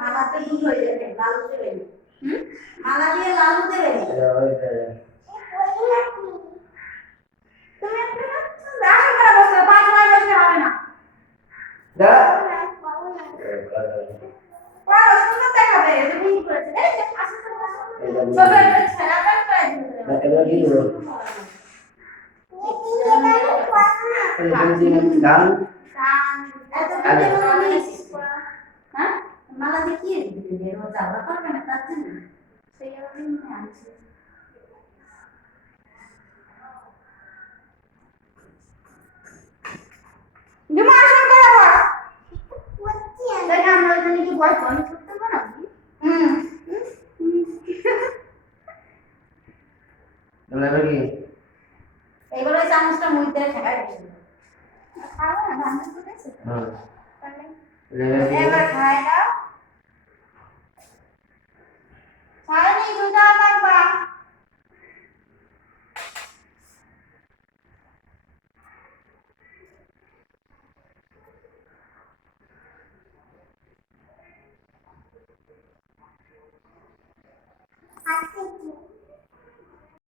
মালাতে দুধ হয়ে যাবে, লাল দেবেন। মালা দিয়ে লাল দেবেন। তুমি একটু রাখো করে বসো, 5 বসলে হবে না। পড়ো, সুন্দর দেখাবে, তুমি কি করেছে? এই যে আসলে ছোট একটা ছেঁড়া কাট করে দিতে হবে। এবার কি করব? গান এত জিনিস। হ্যাঁ? মালা দেখিয়ে দিতে বের হয়ে যাওয়া করবে না তার জন্য। সেই জন্যই আনছি। জুমা আসন করে বস। দেখে আমরা ওখানে কি বস বন্ধ করতে পারো? এবার কি এবার ওই চামচটা মুখে ঠেকাই দিয়েছিল। খাওয়া না ধান দিতেছে। হ্যাঁ এবার খাই দাও। খাইনি দুটা লাগবা। আচ্ছা